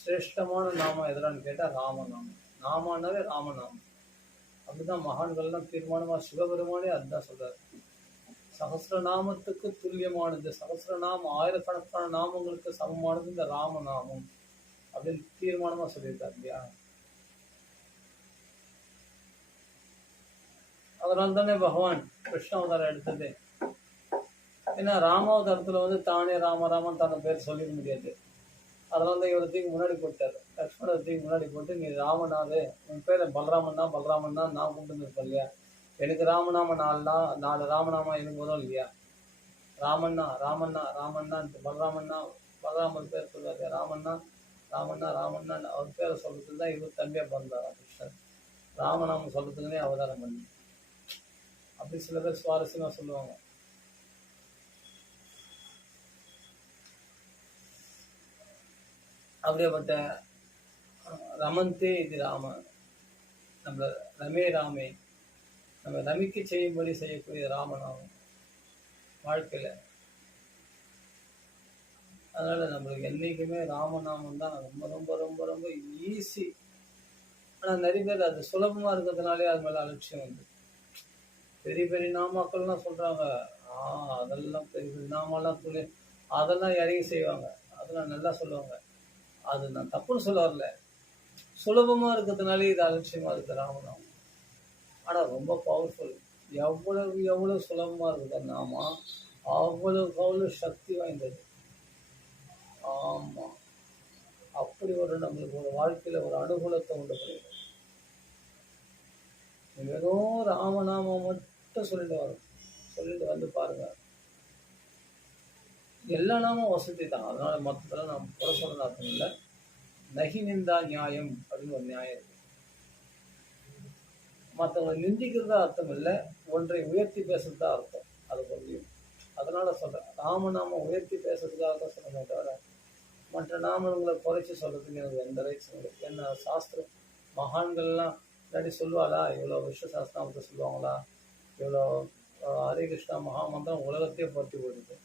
சிரேஷ்டமான நாமம் எதுலான்னு கேட்டால் ராமநாமம். நாமானாவே ராமநாமம். அப்படிதான் மகான்கள்லாம் தீர்மானமா சிவபெருமானே அதுதான் சொல்றாரு. சகசிரநாமத்துக்கு துல்லியமானது, சகசிரநாமம் ஆயிரக்கணக்கான நாமங்களுக்கு சமமானது இந்த ராமநாமம் அப்படின்னு தீர்மானமா சொல்லியிருக்காரு இல்லையா? அதனால தானே பகவான் கிருஷ்ணாவதாரம் எடுத்தது. ஏன்னா ராமாவதாரத்துல தானே ராமராமன் தன்னை பேர் சொல்லிட முடியாது. அதனால தான் இவரத்தையும் முன்னாடி போட்டார். லக்ஷ்மணத்தையும் முன்னாடி போட்டு நீ ராமனாவே உன் பேர் பலராமன் தான் நான் கூப்பிட்டு இருப்பேன் இல்லையா? எனக்கு ராமநாம 4 ராமநாமா எனக்கு போதும் இல்லையா? ராமண்ணா பலராமன் பேர் சொல்றாரு. ராமண்ணா அவர் பேரை சொல்றதுக்கு தான் இவர் தம்பியா பிறந்தாரா கிருஷ்ணன். ராமநாமம் சொல்றதுக்குன்னே அவதாரம் பண்ணி. அப்படி சில பேர் சுவாரஸ்யமா சொல்லுவாங்க. அப்படியேப்பட்ட ரமந்தே இது ராம, நம்ம ரமே ராமே, நம்ம ரமிக்கு செய்யும்படி செய்யக்கூடிய ராமநாமம் வாழ்க்கையில. அதனால நம்மளுக்கு என்னைக்குமே ராமநாமம் தான் ரொம்ப ரொம்ப ரொம்ப ரொம்ப ஈஸி. ஆனா நிறைய பேர் அது சுலபமா இருக்கிறதுனாலே அது மேல அலட்சியம் வந்து பெரிய பெரிய நாமாக்கள்லாம் சொல்றாங்க. அதெல்லாம் பெரிய பெரிய நாமெல்லாம் சொல்லி அதெல்லாம் இறங்கி செய்வாங்க, அதெல்லாம் நல்லா சொல்லுவாங்க. அது நான் தப்புன்னு சொல்ல வரல, சுலபமா இருக்கிறதுனாலே இது அலட்சியமா இருக்கு ராமநாமம். ஆனா ரொம்ப பவர்ஃபுல். எவ்வளவு சுலபமா இருக்குது நாமா அவ்வளவு சக்தி வாய்ந்தது. ஆமா, அப்படி ஒரு நம்மளுக்கு ஒரு வாழ்க்கையில ஒரு அனுகூலத்தை உண்டு பண்ணிடும். வெறும் ராமநாமம் மட்டும் சொல்லிட்டு வந்து பாருங்க. எல்லா நாமும் வசதி தான். அதனால மொத்தத்தில் நாம் குறை சொல்றது அர்த்தம் இல்லை. நகி நிந்தா நியாயம் அப்படின்னு ஒரு நியாயம் இருக்கு. மற்றவங்களை நிந்திக்கிறதா அர்த்தம் இல்லை, ஒன்றை உயர்த்தி பேசுறதா அர்த்தம். அது புரியும். அதனால சொல்றேன், ராமநாமம் உயர்த்தி பேசுறதுக்காக தான் சொல்லணும் தவிர மற்ற நாமங்களை குறைச்சி சொல்றதுக்கு எனக்கு எந்த ரைட்ஸும் இல்லை. என்ன சாஸ்திரம் மகான்கள்லாம் இல்லாட்டி சொல்லுவாளா? இவ்வளோ விஷ்ணு சாஸ்திரத்தை சொல்லுவாங்களா? இவ்வளோ ஹரே கிருஷ்ணா மகாமந்திரம் உலகத்தையே பற்றி போயிடுது.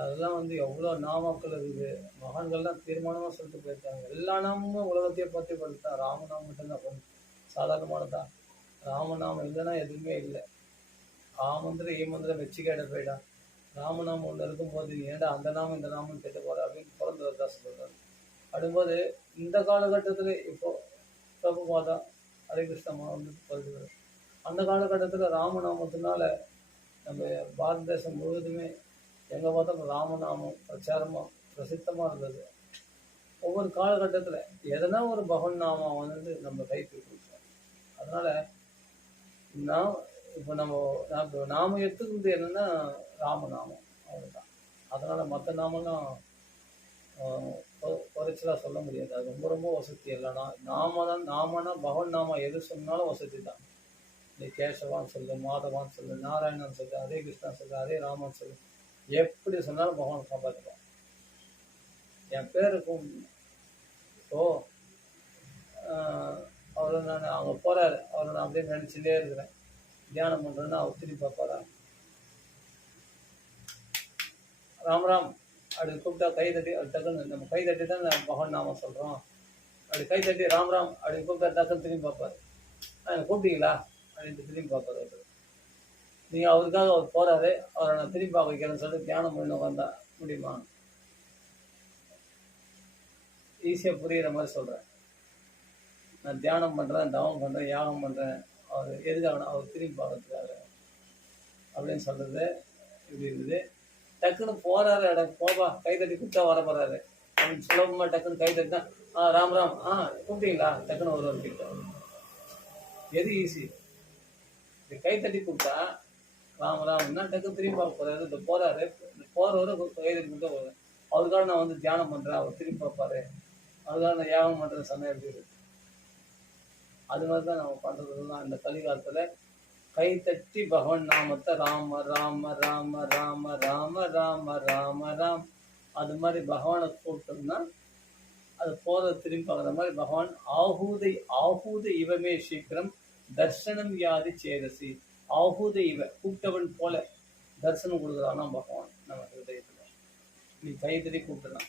அதெல்லாம் எவ்வளோ நாமக்கள் இருக்குது. மகான்கள்லாம் தீர்மானமாக சொல்லிட்டு போயிருக்காங்க. எல்லா நாமமும் உலகத்தையே பற்றி படுத்தா, ராமநாமம் மட்டும்தான் சாதாரணமானதான். ராமநாமம் இல்லைன்னா எதுவுமே இல்லை. மந்திரம் மந்திரம் வச்சுக்காட போயிடா. ராமநாமம் ஒன்று இருக்கும்போது ஏன்டா அந்த நாமம் இந்த நாமம் கேட்டு போற அப்படின்னு பிறந்து வரதா சொல்றாரு. அப்படின்போது இந்த காலகட்டத்தில் இப்போ பிரபுபாதா ஹரே கிருஷ்ணமா சொல்லுவார். அந்த காலகட்டத்தில் ராமநாமத்தினால நம்ம பாரத தேசம் முழுவதுமே எங்கே பார்த்தாலும் ராமநாமம் பிரச்சாரமாக பிரசித்தமாக இருந்தது. ஒவ்வொரு காலகட்டத்தில் எதனா ஒரு பகவன் நாமம் நம்ம கைக்கு கொடுத்தோம். அதனால் இப்போ நாம எடுத்துக்கிறது என்னென்னா ராமநாமம், அவ்வளோதான். அதனால் மற்ற நாமெல்லாம் குறைச்சலாக சொல்ல முடியாது. அது ரொம்ப ரொம்ப வசதி. இல்லைனா நாமனா பகவன் நாம எது சொன்னாலும் வசதி தான். நீ கேசவான்னு சொல்லு, மாதவான்னு சொல்லு, நாராயணன் சொல்லு, ஹரே கிருஷ்ணா சொல்லு, ஹரே ராமன் சொல்லு, எப்படி சொன்னாலும் பகவான் காப்பாற்றுவான். என் பேருக்கும் இப்போ அவரை நான் அவங்க போறாரு, அவரை நான் அப்படியே நினைச்சுட்டே இருக்கிறேன், தியானம் பண்றேன்னா அவர் திரும்பி பார்ப்பாரா? ராம் அப்படி கூப்பிட்டா கை தட்டி, அது டக்குன்னு நம்ம கை தட்டி தான் பகவான் நாம சொல்றோம். அப்படி கை தட்டி ராம் அப்படி கூப்பிட்டா டக்குன்னு திரும்பி பார்ப்பாரு. கூப்பிட்டீங்களா அப்படின்ட்டு திரும்பி பார்ப்பாரு. அவர் நீங்கள் அவருக்காக அவர் போறாரு, அவரை நான் திரும்பி பார்க்க வைக்கிறேன்னு சொல்லிட்டு தியானம் பண்ணி உட்காந்தா முடியுமா? ஈஸியாக புரிகிற மாதிரி சொல்கிறேன். நான் தியானம் பண்ணுறேன், தவம் பண்ணுறேன், யாகம் பண்ணுறேன், அவர் எதுக்காக அவர் திரும்பி பார்க்கறதுக்காக அப்படின்னு சொல்கிறது இப்படி இருக்குது. டக்குன்னு போகிறாரு, இடம் போபா கை தட்டி கூப்பிட்டா வர போகிறாரு அப்படின்னு சுலபமாக டக்குன்னு கை தட்டினா ராம் கூப்பிட்டீங்களா டக்குன்னு ஒரு கிட்ட. எது ஈஸி? இது கை தட்டி கூப்பிட்டா ராமராம்னா டக்கு திரும்பி பார்க்க போறாரு. இந்த போறாரு, போறவரை கை தட்டி கூப்பிட்டா போறாரு. அவருக்காக நான் தியானம் பண்றேன், அவர் திரும்பி பார்ப்பாரு, அதுக்காக நான் யாகம் பண்றேன் சொன்ன எப்படி இருக்கு? அது மாதிரிதான் நம்ம பண்றதுலாம் இந்த கலிகாலத்துல கை தட்டி பகவான் நாமத்தை ராம ராம ராம ராம ராம ராம ராம ராம் அது மாதிரி பகவானை கூப்பிட்டோம்னா அது போறத திரும்பி பார்க்குற மாதிரி பகவான் ஆஹூத இவமே சீக்கிரம் தர்சனம் யாதி சேதசி. ஆஹூத இவ கூப்பிட்டவன் போல தரிசனம் கொடுக்குறானா பகவான் நம்ம ஹிருதயத்துல. நீ கை தட்டி கூப்பிடலாம்.